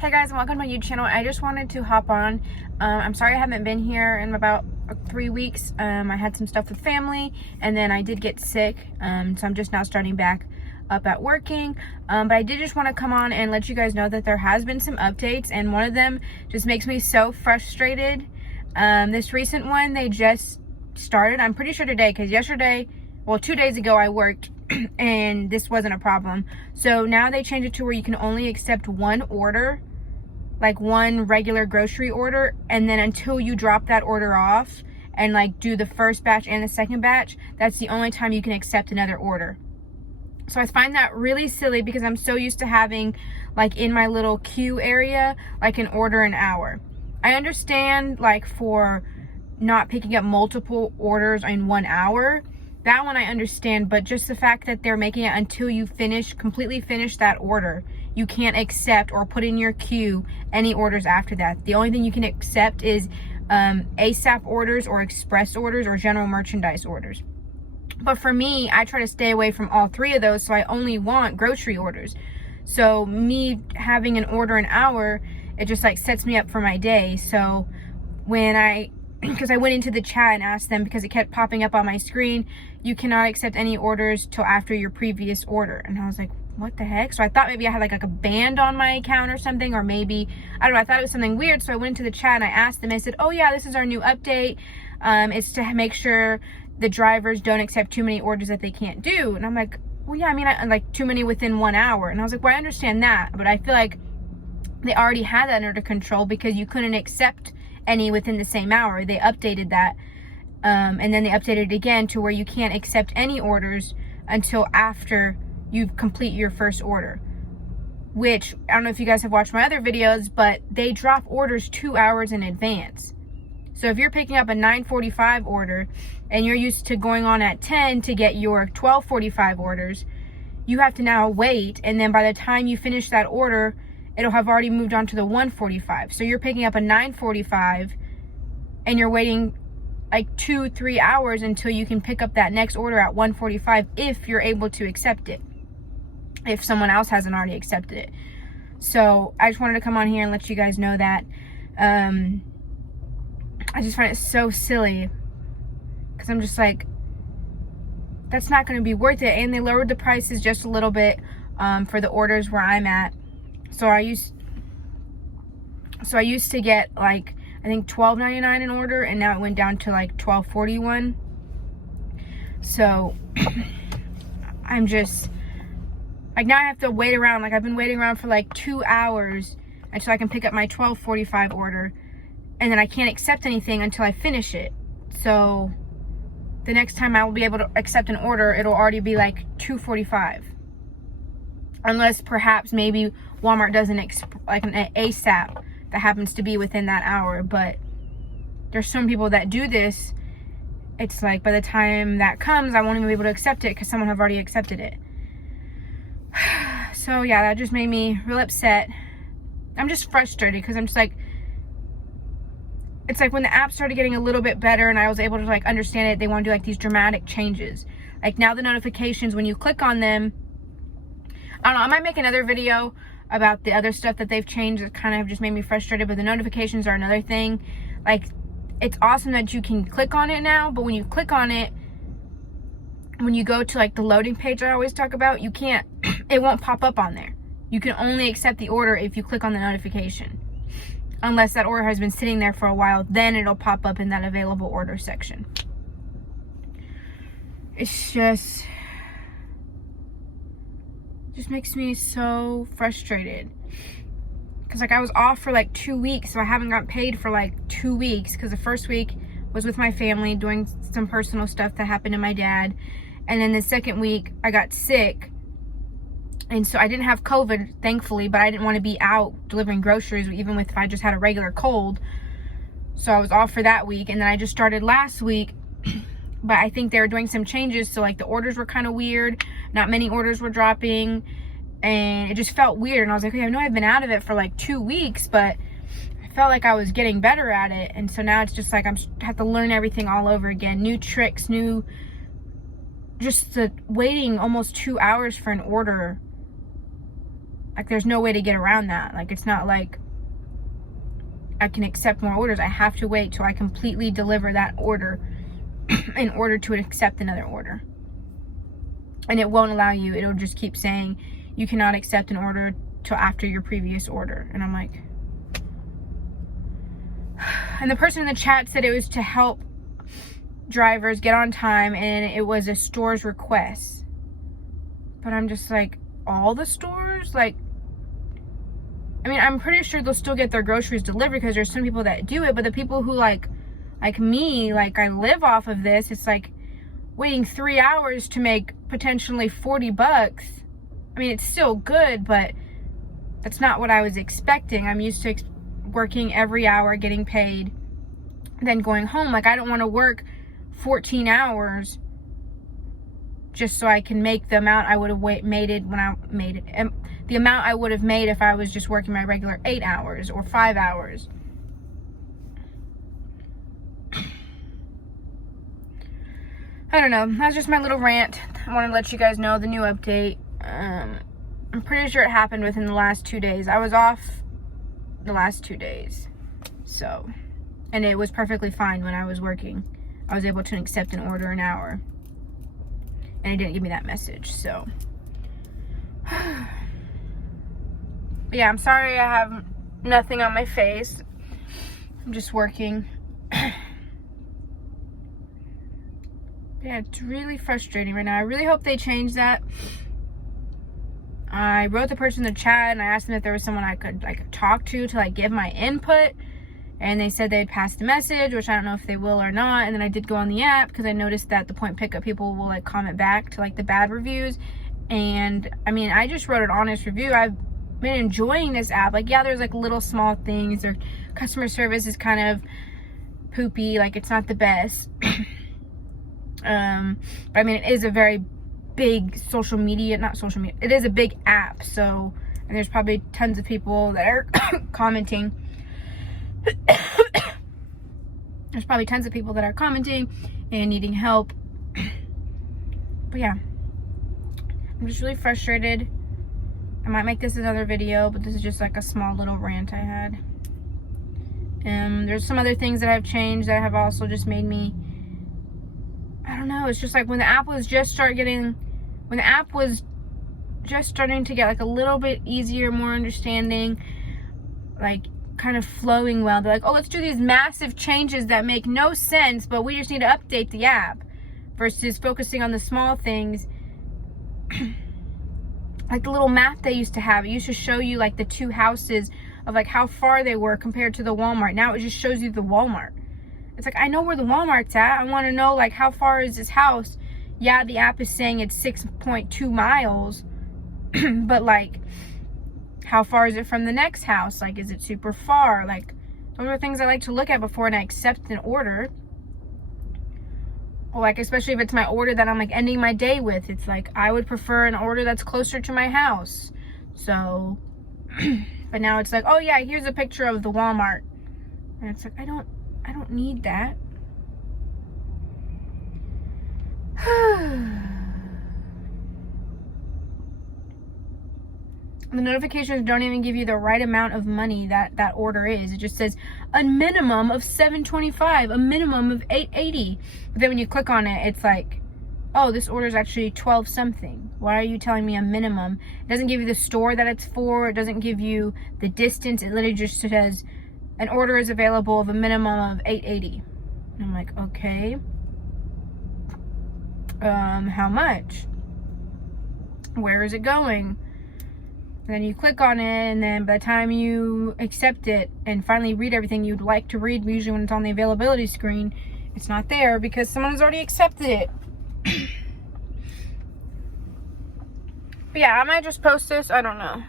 Hey guys, and welcome to my YouTube channel. I just wanted to hop on. I'm sorry I haven't been here in about 3 weeks. I had some stuff with family, and then I did get sick, so I'm just now starting back up at working. But I did just want to come on and let you guys know that there has been some updates, and one of them just makes me so frustrated. This recent one, they just started, I'm pretty sure today, because yesterday, well, 2 days ago I worked and this wasn't a problem. So now they changed it to where you can only accept one order, like one regular grocery order, and then until you drop that order off and like do the first batch and the second batch, that's the only time you can accept another order. So I find that really silly because I'm so used to having, like, in my little queue area, like an order an hour. I understand, like, for not picking up multiple orders in 1 hour, that one I understand, but just the fact that they're making it until you completely finish that order, you can't accept or put in your queue any orders after that. The only thing you can accept is ASAP orders or express orders or general merchandise orders. But for me, I try to stay away from all three of those, so I only want grocery orders. So me having an order an hour, it just like sets me up for my day. So when because I went into the chat and asked them, because it kept popping up on my screen, you cannot accept any orders till after your previous order. And I was like, what the heck? So I thought maybe I had like a band on my account or something, or maybe, I don't know, I thought it was something weird. So I went into the chat and I asked them, I said, oh yeah, this is our new update. It's to make sure the drivers don't accept too many orders that they can't do. And I'm like, well, yeah, I mean, like too many within 1 hour. And I was like, well, I understand that, but I feel like they already had that under control because you couldn't accept any within the same hour. They updated that, and then they updated it again to where you can't accept any orders until after you complete your first order. Which, I don't know if you guys have watched my other videos, but they drop orders 2 hours in advance. So if you're picking up a 9:45 order and you're used to going on at 10 to get your 12:45 orders, you have to now wait, and then by the time you finish that order, it'll have already moved on to the 1:45. So you're picking up a 9:45 and you're waiting like 2-3 hours until you can pick up that next order at 1:45 if you're able to accept it, if someone else hasn't already accepted it. So I just wanted to come on here and let you guys know that. I just find it so silly because I'm just like, that's not going to be worth it. And they lowered the prices just a little bit for the orders where I'm at. So I used to get like, I think $12.99 an order, and now it went down to like $12.41. So I'm just like, now I have to wait around. Like, I've been waiting around for like 2 hours until I can pick up my $12.45 order, and then I can't accept anything until I finish it. So the next time I will be able to accept an order, it'll already be like $2.45. Unless perhaps maybe Walmart does like an ASAP that happens to be within that hour. But there's some people that do this. It's like by the time that comes, I won't even be able to accept it because someone have already accepted it. So yeah, that just made me real upset. I'm just frustrated because I'm just like, it's like when the app started getting a little bit better and I was able to like understand it, they want to do like these dramatic changes. Like now the notifications, when you click on them, I don't know, I might make another video about the other stuff that they've changed that kind of just made me frustrated, but the notifications are another thing. Like, it's awesome that you can click on it now, but when you click on it, when you go to like the loading page I always talk about, you can't, it won't pop up on there. You can only accept the order if you click on the notification. Unless that order has been sitting there for a while, then it'll pop up in that available order section. It's just makes me so frustrated because like I was off for like 2 weeks, so I haven't got paid for like 2 weeks because the first week was with my family doing some personal stuff that happened to my dad, and then the second week I got sick, and so I didn't have COVID, thankfully, but I didn't want to be out delivering groceries even if I just had a regular cold. So I was off for that week, and then I just started last week. But I think they were doing some changes, so like the orders were kind of weird. Not many orders were dropping, and it just felt weird. And I was like, okay, I know I've been out of it for like 2 weeks, but I felt like I was getting better at it. And so now it's just like I have to learn everything all over again. New tricks, waiting almost 2 hours for an order. Like, there's no way to get around that. Like, it's not like I can accept more orders. I have to wait till I completely deliver that order in order to accept another order. And it won't allow you. It'll just keep saying you cannot accept an order till after your previous order. And I'm like... And the person in the chat said it was to help drivers get on time, and it was a store's request. But I'm just like, all the stores? Like, I mean, I'm pretty sure they'll still get their groceries delivered because there's some people that do it, but the people who like me, like, I live off of this, it's like waiting 3 hours to make potentially 40 bucks. I mean, it's still good, but that's not what I was expecting. I'm used to working every hour, getting paid, then going home. Like, I don't want to work 14 hours just so I can make the amount I would have made it when I made it. And the amount I would have made if I was just working my regular 8 hours or 5 hours. I don't know. That's just my little rant. I want to let you guys know the new update. I'm pretty sure it happened within the last 2 days. I was off the last 2 days. So, and it was perfectly fine when I was working. I was able to accept an order an hour. And it didn't give me that message, so. But yeah, I'm sorry I have nothing on my face. I'm just working. Yeah, it's really frustrating right now. I really hope they change that. I wrote the person in the chat and I asked them if there was someone I could like talk to like give my input, and they said they'd pass the message, which I don't know if they will or not. And then I did go on the app because I noticed that the point pickup people will like comment back to like the bad reviews. And I mean, I just wrote an honest review. I've been enjoying this app. Like, yeah, there's like little small things. Their customer service is kind of poopy, like it's not the best. But I mean, it is a very big social media, not social media, it is a big app, so, and there's probably tons of people that are commenting. There's probably tons of people that are commenting and needing help. But yeah, I'm just really frustrated. I might make this another video, but this is just like a small little rant I had. There's some other things that have changed that have also just made me, I don't know, it's just like when the app was just starting to get like a little bit easier, more understanding, like kind of flowing well. They're like, oh, let's do these massive changes that make no sense, but we just need to update the app, versus focusing on the small things. Like the little map they used to have, it used to show you like the two houses of like how far they were compared to the Walmart. Now it just shows you the Walmart. It's like, I know where the Walmart's at. I want to know like how far is this house. Yeah, the app is saying it's 6.2 miles, but like, how far is it from the next house? Like, is it super far? Like, those are things I like to look at before I accept an order. Or like, especially if it's my order that I'm like ending my day with. It's like, I would prefer an order that's closer to my house. So, but now it's like, oh yeah, here's a picture of the Walmart. And it's like, I don't need that. The notifications don't even give you the right amount of money that order is. It just says a minimum of $7.25, a minimum of $8.80. But then when you click on it, it's like, oh, this order is actually 12 something. Why are you telling me a minimum? It doesn't give you the store that it's for. It doesn't give you the distance. It literally just says an order is available of a minimum of $8.80. And I'm like, okay. How much? Where is it going? And then you click on it, and then by the time you accept it and finally read everything you'd like to read, usually when it's on the availability screen, it's not there because someone has already accepted it. But yeah, I might just post this. I don't know.